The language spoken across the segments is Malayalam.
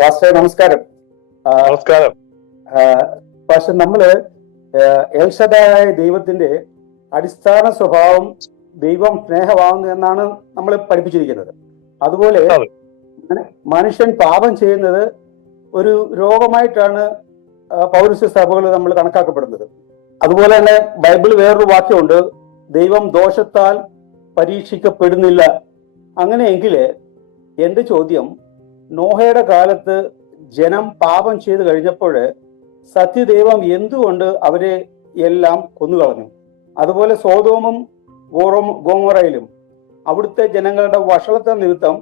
പാസ്റ്റർ നമസ്കാരം. നമസ്കാരം. പാസ്റ്റർ, നമ്മള് എൽഷദായ ദൈവത്തിന്റെ അടിസ്ഥാന സ്വഭാവം ദൈവം സ്നേഹമാകുന്നു എന്നാണ് നമ്മൾ പഠിപ്പിച്ചിരിക്കുന്നത്. അതുപോലെ മനുഷ്യൻ പാപം ചെയ്യുന്നത് ഒരു രോഗമായിട്ടാണ് പൗരസ്ത്യ സഭകൾ നമ്മൾ കണക്കാക്കപ്പെടുന്നത്. അതുപോലെ തന്നെ ബൈബിൾ വേറൊരു വാക്യമുണ്ട്, ദൈവം ദോഷത്താൽ പരീക്ഷിക്കപ്പെടുന്നില്ല. അങ്ങനെയെങ്കിൽ എന്റെ ചോദ്യം, നോഹയുടെ കാലത്ത് ജനം പാപം ചെയ്തു കഴിഞ്ഞപ്പോൾ സത്യദൈവം എന്തുകൊണ്ട് അവരെ എല്ലാം കൊന്നുകളഞ്ഞു? അതുപോലെ സോദോമും ഗോമോറയിലും അവിടുത്തെ ജനങ്ങളുടെ വഷളത്വ നിമിത്തം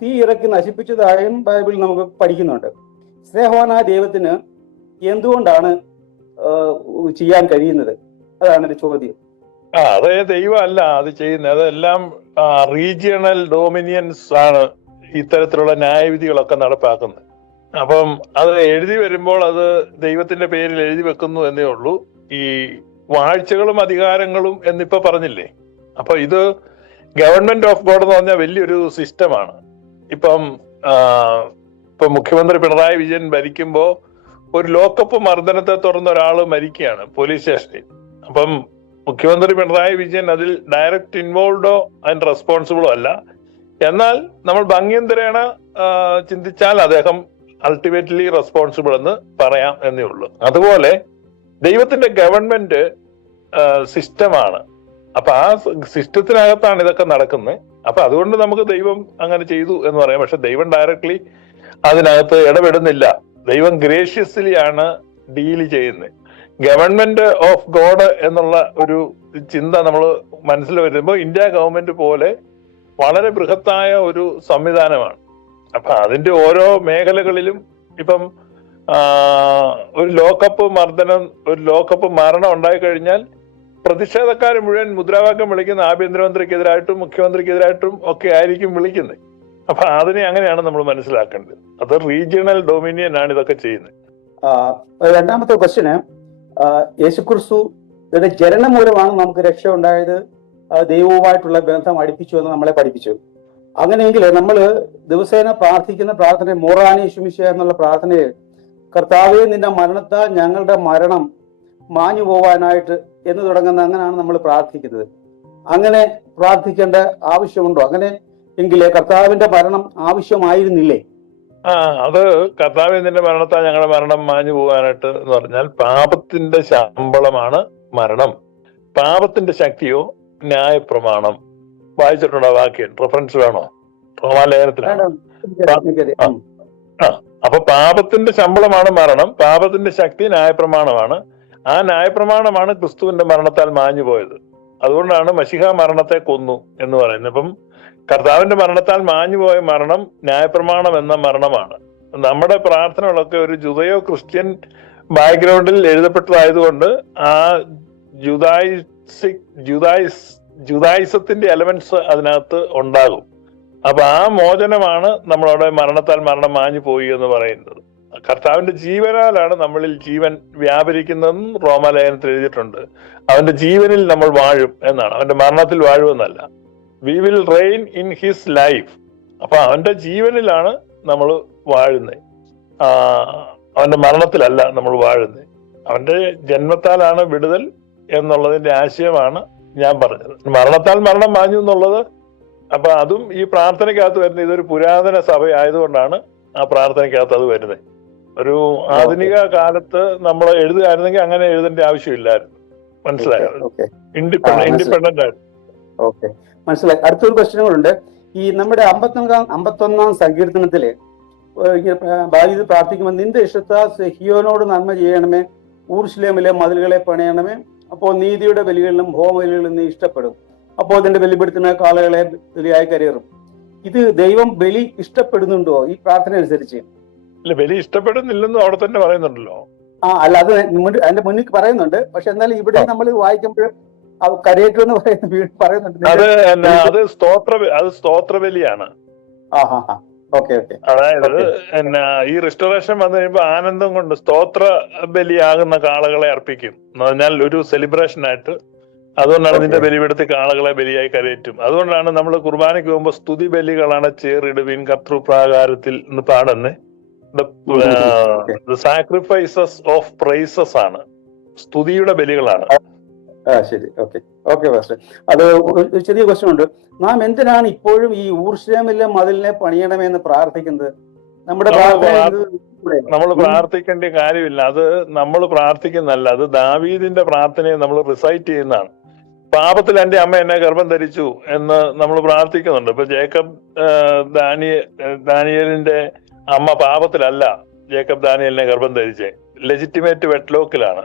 തീ ഇറക്കി നശിപ്പിച്ചതായും ബൈബിൾ നമുക്ക് പഠിക്കുന്നുണ്ട്. സ്നേഹവാനായ ദൈവത്തിന് എന്തുകൊണ്ടാണ് ചെയ്യാൻ കഴിയുന്നത്? അതാണ് എന്റെ ചോദ്യം. അതേ ദൈവമല്ല അത് ചെയ്യുന്നത്, അതെല്ലാം റീജിയണൽ ഡൊമിനിയൻസ് ആണ് ഇത്തരത്തിലുള്ള ന്യായവിധികളൊക്കെ നടപ്പാക്കുന്നത്. അപ്പം അത് എഴുതി വരുമ്പോൾ അത് ദൈവത്തിന്റെ പേരിൽ എഴുതി വെക്കുന്നു എന്നേ ഉള്ളൂ. ഈ വാഴ്ചകളും അധികാരങ്ങളും എന്നിപ്പോ പറഞ്ഞില്ലേ, അപ്പൊ ഇത് ഗവൺമെന്റ് ഓഫ് ഗോഡ് എന്ന് പറഞ്ഞാൽ വലിയൊരു സിസ്റ്റമാണ്. ഇപ്പൊ മുഖ്യമന്ത്രി പിണറായി വിജയൻ ഭരിക്കുമ്പോ ഒരു ലോക്കപ്പ് മർദ്ദനത്തെ തുടർന്ന് ഒരാൾ മരിക്കുകയാണ് പോലീസ് സ്റ്റേഷനിൽ. അപ്പം മുഖ്യമന്ത്രി പിണറായി വിജയൻ അതിൽ ഡയറക്റ്റ് ഇൻവോൾവ്ഡോ അതിന് റെസ്പോൺസിബിളോ അല്ല. എന്നാൽ നമ്മൾ ഭംഗ്യന്തരേണ ചിന്തിച്ചാൽ അദ്ദേഹം അൾട്ടിമേറ്റ്ലി റെസ്പോൺസിബിൾ എന്ന് പറയാം എന്നേ ഉള്ളൂ. അതുപോലെ ദൈവത്തിന്റെ ഗവൺമെന്റ് സിസ്റ്റമാണ്. അപ്പൊ ആ സിസ്റ്റത്തിനകത്താണ് ഇതൊക്കെ നടക്കുന്നത്. അപ്പൊ അതുകൊണ്ട് നമുക്ക് ദൈവം അങ്ങനെ ചെയ്തു എന്ന് പറയാം. പക്ഷെ ദൈവം ഡയറക്ട്ലി അതിനകത്ത് ഇടപെടുന്നില്ല. ദൈവം ഗ്രേഷ്യസ്ലി ആണ് ഡീൽ ചെയ്യുന്നത്. ഗവൺമെന്റ് ഓഫ് ഗോഡ് എന്നുള്ള ഒരു ചിന്ത നമ്മൾ മനസ്സിൽ വരുമ്പോൾ ഇന്ത്യ ഗവൺമെന്റ് പോലെ വളരെ ബൃഹത്തായ ഒരു സംവിധാനമാണ്. അപ്പൊ അതിന്റെ ഓരോ മേഖലകളിലും ഇപ്പം ഒരു ലോക്കപ്പ് മരണം ഉണ്ടായിക്കഴിഞ്ഞാൽ പ്രതിഷേധക്കാർ മുഴുവൻ മുദ്രാവാക്യം വിളിക്കുന്ന ആഭ്യന്തരമന്ത്രിക്കെതിരായിട്ടും മുഖ്യമന്ത്രിക്കെതിരായിട്ടും ഒക്കെ ആയിരിക്കും വിളിക്കുന്നത്. അപ്പൊ അതിനെ അങ്ങനെയാണ് നമ്മൾ മനസ്സിലാക്കേണ്ടത്. അത് റീജിയണൽ ഡൊമിനിയൻ ആണ് ഇതൊക്കെ ചെയ്യുന്നത്. രണ്ടാമത്തെ ക്വസ്റ്റ്യന്, യേശുക്രിസ്തുയുടെ ജനനം മൂലമാണ് നമുക്ക് രക്ഷ ഉണ്ടായത്, ദൈവവുമായിട്ടുള്ള ബന്ധം അടുപ്പിച്ചു എന്ന് നമ്മളെ പഠിപ്പിച്ചു. അങ്ങനെയെങ്കിൽ നമ്മൾ ദിവസേന പ്രാർത്ഥിക്കുന്ന പ്രാർത്ഥന മോറാനി ശുമിശ എന്നുള്ള പ്രാർത്ഥനയെ കർത്താവേ നിന്റെ മരണത്താൽ ഞങ്ങളുടെ മരണം മാഞ്ഞു പോവാനായിട്ട് എന്ന് തുടങ്ങുന്ന അങ്ങനെയാണ് നമ്മൾ പ്രാർത്ഥിക്കുന്നത്. അങ്ങനെ പ്രാർത്ഥിക്കേണ്ട ആവശ്യമുണ്ടോ? അങ്ങനെ എങ്കിലേ കർത്താവിന്റെ മരണം ആവശ്യമായിരുന്നില്ലേ? അത് കർത്താവേ നിന്റെ മരണത്താൽ ഞങ്ങളുടെ മരണം മാഞ്ഞു പോകാനായിട്ട് എന്ന് പറഞ്ഞാൽ പാപത്തിന്റെ ശമ്പളമാണ് മരണം. പാപത്തിന്റെ ശക്തിയോ ന്യായപ്രമാണം. വായിച്ചിട്ടുണ്ടോ വാക്യം? റെഫറൻസ് വേണോ? റോമാലേഖനത്തിലാണ്. അപ്പൊ പാപത്തിന്റെ ശമ്പളമാണ് മരണം, പാപത്തിന്റെ ശക്തി ന്യായപ്രമാണമാണ്. ആ ന്യായപ്രമാണമാണ് ക്രിസ്തുവിന്റെ മരണത്താൽ മാഞ്ഞു പോയത്. അതുകൊണ്ടാണ് മശിഹ മരണത്തെ കൊന്നു എന്ന് പറയുന്നത്. അപ്പം കർത്താവിന്റെ മരണത്താൽ മാഞ്ഞുപോയ മരണം ന്യായപ്രമാണം എന്ന മരണമാണ്. നമ്മുടെ പ്രാർത്ഥനകളൊക്കെ ഒരു ജുദയോ ക്രിസ്ത്യൻ ബാക്ക്ഗ്രൗണ്ടിൽ എഴുതപ്പെട്ടതായതുകൊണ്ട് ആ ജുദായിസത്തിന്റെ എലമെന്റ്സ് അതിനകത്ത് ഉണ്ടാകും. അപ്പൊ ആ മോചനമാണ് നമ്മളവിടെ മരണത്താൽ മരണം മാഞ്ഞു പോയി എന്ന് പറയുന്നത്. കർത്താവിന്റെ ജീവനാലാണ് നമ്മളിൽ ജീവൻ വ്യാപരിക്കുന്നതെന്നും റോമാലേഖനത്തിൽ എഴുതിയിട്ടുണ്ട്. അവന്റെ ജീവനിൽ നമ്മൾ വാഴും എന്നാണ്, അവന്റെ മരണത്തിൽ വാഴുമെന്നല്ല. We will reign in his life. അപ്പൊ അവന്റെ ജീവനിലാണ് നമ്മൾ വാഴുന്നത്, അവന്റെ മരണത്തിലല്ല നമ്മൾ വാഴുന്നത്. അവന്റെ ജന്മത്താലാണ് വിടുതൽ എന്നുള്ളതിന്റെ ആശയമാണ് ഞാൻ പറഞ്ഞത്. മരണത്താൽ മരണം മാഞ്ഞു എന്നുള്ളത്, അപ്പൊ അതും ഈ പ്രാർത്ഥനയ്ക്കകത്ത് വരുന്നത്. ഇതൊരു പുരാതന സഭ ആയതുകൊണ്ടാണ് ആ പ്രാർത്ഥനയ്ക്കകത്ത് അത് വരുന്നത്. ഒരു ആധുനിക കാലത്ത് നമ്മൾ എഴുതുകയായിരുന്നെങ്കിൽ അങ്ങനെ എഴുതേണ്ട ആവശ്യമില്ലായിരുന്നു. മനസ്സിലായോ? ഇൻഡിപെൻഡന്റ് ആയിട്ട്. ഓക്കെ, മനസ്സിലായി. അടുത്തൊരു ക്വസ്റ്റ്യനുകളുണ്ട്. ഈ നമ്മുടെ 51 സങ്കീർത്തനത്തില് ഇത് പ്രാർത്ഥിക്കുമ്പോൾ നിന്റെ ഇഷ്ടത്താൽ സിഹിയോനോട് നന്മ ചെയ്യണമേ, ഊർശ്ലേമിലെ മതിലുകളെ പണിയണമേ, അപ്പോൾ നീതിയുടെ ബലികളിലും ഹോമബലികളിലും നീ ഇഷ്ടപ്പെടും, അപ്പോൾ അതിന്റെ ബലിപ്പെടുത്തുന്ന കാളകളെ ബലിയായി കരയേറും. ഇത് ദൈവം ബലി ഇഷ്ടപ്പെടുന്നുണ്ടോ ഈ പ്രാർത്ഥന അനുസരിച്ച്? ഇല്ല, ബലി ഇഷ്ടപ്പെടുന്നില്ലെന്നും അവിടെ തന്നെ പറയുന്നുണ്ടല്ലോ. അല്ല, അത് അതിന്റെ മുന്നിൽ പറയുന്നുണ്ട്. പക്ഷെ എന്നാലും ഇവിടെ നമ്മൾ വായിക്കുമ്പോൾ കരയേറ്റു എന്ന് പറയുന്നുണ്ട്. അത് സ്തോത്രബലിയാണ്. അതായത് ഈ റിസ്റ്റോറേഷൻ വന്നു കഴിയുമ്പോൾ ആനന്ദം കൊണ്ട് സ്തോത്ര ബലിയാകുന്ന കാളകളെ അർപ്പിക്കും എന്ന് പറഞ്ഞാൽ ഒരു സെലിബ്രേഷൻ ആയിട്ട്. അതുകൊണ്ടാണ് നിന്റെ ബലിപീഠത്തിൽ കാളകളെ ബലിയായി കരയേറ്റും. അതുകൊണ്ടാണ് നമ്മൾ കുർബാനയ്ക്ക് പോകുമ്പോൾ സ്തുതി ബലികളാണ് ചേറിടുവിൻ കർത്തൃപ്രാകാരത്തിൽ എന്ന് പാടുന്നത്. സാക്രിഫൈസസ് ഓഫ് പ്രൈസസ് ആണ്, സ്തുതിയുടെ ബലികളാണ്. ശരി, ഓക്കെ ഓക്കെ പാസ്റ്റർ. അത് ഒരു ചെറിയ ക്വസ്റ്റ്യൻ ഉണ്ട്. നാം എന്തിനാണ് ഇപ്പോഴും ഈ ഊർഷമില്ല മതിലിനെ പണിയണമെന്ന് പ്രാർത്ഥിക്കുന്നത്? നമ്മുടെ നമ്മൾ പ്രാർത്ഥിക്കേണ്ട കാര്യമില്ല. അത് നമ്മൾ പ്രാർത്ഥിക്കുന്നല്ല, അത് ദാവീദിന്റെ പ്രാർത്ഥനയെ നമ്മൾ റിസൈറ്റ് ചെയ്യുന്നതാണ്. പാപത്തിൽ എന്റെ അമ്മ എന്നെ ഗർഭം ധരിച്ചു എന്ന് നമ്മൾ പ്രാർത്ഥിക്കുന്നുണ്ട്. ഇപ്പൊ ജേക്കബ് ദാനിയേലിന്റെ അമ്മ പാപത്തിലല്ല ജേക്കബ് ദാനിയേലിനെ ഗർഭം ധരിച്ചേ, ലെജിറ്റിമേറ്റ് വെറ്റ്ലോക്കിലാണ്.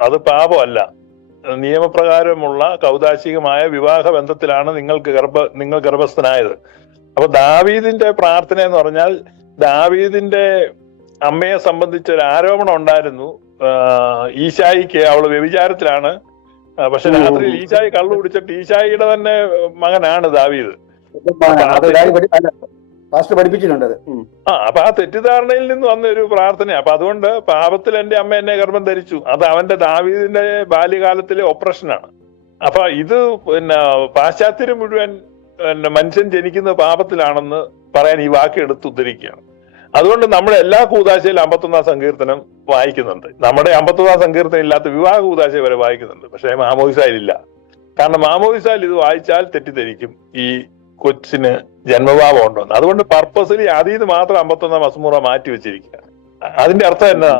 അത് പാപമല്ല, നിയമപ്രകാരമുള്ള കൗദാശികമായ വിവാഹ ബന്ധത്തിലാണ് നിങ്ങൾ ഗർഭസ്ഥനായത്. അപ്പൊ ദാവീദിന്റെ പ്രാർത്ഥന എന്ന് പറഞ്ഞാൽ, ദാവീദിന്റെ അമ്മയെ സംബന്ധിച്ച് ഒരു ആരോപണം ഉണ്ടായിരുന്നു. ഈശായിക്ക് അവള് വ്യഭിചാരത്തിലാണ്, പക്ഷെ രാത്രിയിൽ ഈശായി കള്ളു കുടിച്ചിട്ട് ഈശായിയുടെ തന്നെ മകനാണ് ദാവീദ്. അപ്പൊ ആ തെറ്റിദ്ധാരണയിൽ നിന്ന് വന്ന ഒരു പ്രാർത്ഥന. അപ്പൊ അതുകൊണ്ട് പാപത്തിൽ എന്റെ അമ്മ എന്നെ ഗർഭം ധരിച്ചു, അത് അവന്റെ ദാവീദിന്റെ ബാല്യകാലത്തിലെ ഓപ്പറേഷനാണ്. അപ്പൊ ഇത് പാശ്ചാത്യര് മുഴുവൻ മനുഷ്യൻ ജനിക്കുന്ന പാപത്തിലാണെന്ന് പറയാൻ ഈ വാക്ക് എടുത്ത് ഉദ്ധരിക്കുകയാണ്. അതുകൊണ്ട് നമ്മുടെ എല്ലാ കൂദാശയിലും 51 സങ്കീർത്തനം വായിക്കുന്നുണ്ട്. നമ്മുടെ 51 സങ്കീർത്തനം ഇല്ലാത്ത വിവാഹ കൂദാശ വരെ വായിക്കുന്നുണ്ട്. പക്ഷെ മാമോദിസായിലില്ല. കാരണം മാമോദിസായിൽ ഇത് വായിച്ചാൽ തെറ്റിദ്ധരിക്കും ഈ കൊച്ചിന് ജന്മഭാവം ഉണ്ടോന്ന്. അതുകൊണ്ട് പർപ്പസ്ലി അതീത് മാത്രം 51 മസ്മൂറ മാറ്റി വെച്ചിരിക്കുക. അതിന്റെ അർത്ഥം എന്നാ?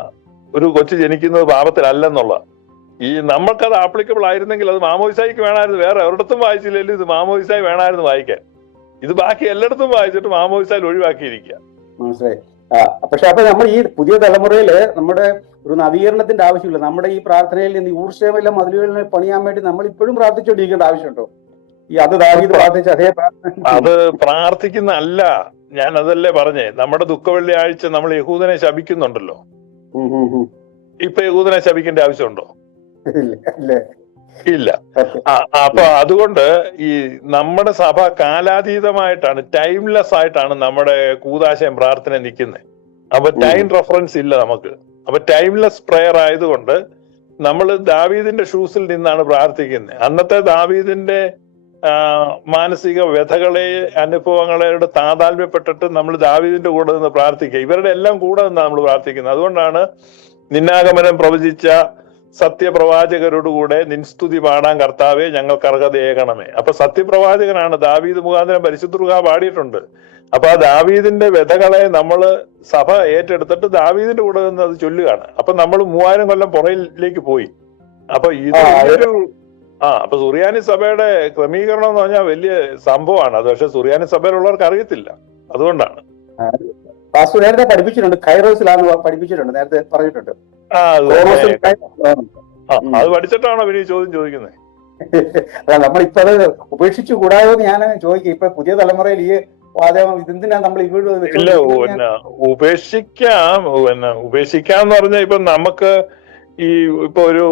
ഒരു കൊച്ചു ജനിക്കുന്നത് പാപത്തിലല്ലെന്നുള്ള. ഈ നമ്മൾക്കത് ആപ്ലിക്കബിൾ ആയിരുന്നെങ്കിൽ അത് മാമോദിസായിക്ക് വേണമായിരുന്നു. വേറെ ഒരിടത്തും വായിച്ചില്ലെങ്കിൽ ഇത് മാമോദിസായി വേണമായിരുന്നു വായിക്കാൻ. ഇത് ബാക്കി എല്ലായിടത്തും വായിച്ചിട്ട് മാമോദിസായിൽ ഒഴിവാക്കിയിരിക്കുക. മനസ്സിലായി. പക്ഷെ അപ്പൊ നമ്മൾ ഈ പുതിയ തലമുറയില് നമ്മുടെ ഒരു നവീകരണത്തിന്റെ ആവശ്യമില്ല. നമ്മുടെ ഈ പ്രാർത്ഥനയിൽ നിന്ന് ഊർജ്ജമില്ല മതിലുകളിൽ പണിയാൻ വേണ്ടി നമ്മൾ ഇപ്പോഴും പ്രാർത്ഥിച്ചുകൊണ്ടിരിക്കേണ്ട ആവശ്യമുണ്ടോ? ഈ അത് ദാവീദ് പ്രാർത്ഥിച്ച അതേ പ്രാർത്ഥന അത് പ്രാർത്ഥിക്കുന്ന അല്ല, ഞാൻ അതല്ലേ പറഞ്ഞേ. നമ്മുടെ ദുഃഖവെള്ളിയാഴ്ച നമ്മൾ യഹൂദനെ ശപിക്കുന്നുണ്ടല്ലോ. ഇപ്പൊ യഹൂദനെ ശപിക്കേണ്ട ആവശ്യമുണ്ടോ? ഇല്ല. അപ്പൊ അതുകൊണ്ട് ഈ നമ്മുടെ സഭ കാലാതീതമായിട്ടാണ്, ടൈംലെസ് ആയിട്ടാണ് നമ്മുടെ കൂദാശയും പ്രാർത്ഥന നിൽക്കുന്നത്. അപ്പൊ ടൈം റെഫറൻസ് ഇല്ല നമുക്ക്. അപ്പൊ ടൈംലെസ് പ്രയർ ആയതുകൊണ്ട് നമ്മൾ ദാവീദിന്റെ ഷൂസിൽ നിന്നാണ് പ്രാർത്ഥിക്കുന്നത്. അന്നത്തെ ദാവീദിന്റെ മാനസിക വ്യഥകളെ അനുഭവങ്ങളോട് താതാത്മ്യപ്പെട്ടിട്ട് നമ്മൾ ദാവീദിന്റെ കൂടെ നിന്ന് പ്രാർത്ഥിക്കുക. ഇവരുടെ എല്ലാം കൂടെ നിന്നാണ് നമ്മൾ പ്രാർത്ഥിക്കുന്നത്. അതുകൊണ്ടാണ് നിന്നാഗമനം പ്രവചിച്ച സത്യപ്രവാചകരോടുകൂടെ നിൻസ്തുതി പാടാൻ കർത്താവെ ഞങ്ങൾക്ക് അർഹതയേകണമേ. അപ്പൊ സത്യപ്രവാചകനാണ് ദാവീദ് മുഖാന്തരം പരിശുദ്ധ പാടിയിട്ടുണ്ട്. അപ്പൊ ആ ദാവീദിന്റെ വ്യഥകളെ നമ്മള് സഭ ഏറ്റെടുത്തിട്ട് ദാവീദിന്റെ കൂടെ നിന്ന് അത് ചൊല്ലുകയാണ്. അപ്പൊ നമ്മൾ 3000 കൊല്ലം പുറയിലേക്ക് പോയി. അപ്പൊ ഇതൊരു അപ്പൊ സുറിയാനി സഭയുടെ ക്രമീകരണം എന്ന് പറഞ്ഞാൽ വലിയ സംഭവമാണ് അത്. പക്ഷെ സുറിയാനി സഭയിലുള്ളവർക്ക് അറിയത്തില്ല. അതുകൊണ്ടാണ് നേരത്തെ പഠിപ്പിച്ചിട്ടുണ്ട്, കൈറോസിലാണ് പഠിപ്പിച്ചിട്ടുണ്ട്, നേരത്തെ പറഞ്ഞിട്ടുണ്ട്. അത് പഠിച്ചിട്ടാണോ പിന്നെ ഈ ചോദ്യം ചോദിക്കുന്നത്? നമ്മളിപ്പോ അത് ഉപേക്ഷിച്ചു കൂടായോ എന്ന് ഞാൻ ചോദിക്കും. ഇപ്പൊ പുതിയ തലമുറയിൽ ഈ വാദം ഇതെന്തിനാ നമ്മൾ ഇവിടെ ഉപേക്ഷിക്കാന്ന് പറഞ്ഞാൽ ഇപ്പൊ നമുക്ക് ഈ ഇപ്പൊ ഒരു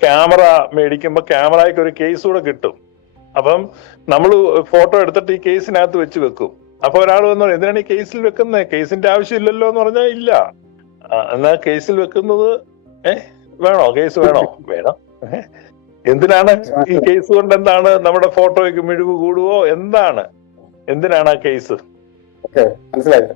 ക്യാമറ മേടിക്കുമ്പോ ക്യാമറയ്ക്ക് ഒരു കേസ് കൂടെ കിട്ടും. അപ്പം നമ്മൾ ഫോട്ടോ എടുത്തിട്ട് ഈ കേസിനകത്ത് വെച്ച് വെക്കും. അപ്പൊ ഒരാൾ വന്നു എന്തിനാണ് ഈ കേസിൽ വെക്കുന്നത്? കേസിന്റെ ആവശ്യമില്ലല്ലോ എന്ന് പറഞ്ഞാൽ ഇല്ല. എന്നാ കേസിൽ വെക്കുന്നത് വേണോ? കേസ് വേണോ? വേണം. എന്തിനാണ് ഈ കേസ് കൊണ്ട്? എന്താണ് നമ്മുടെ ഫോട്ടോയ്ക്ക് മിഴിവ് കൂടുവോ? എന്താണ്? എന്തിനാണ് ആ കേസ്? മനസ്സിലായി.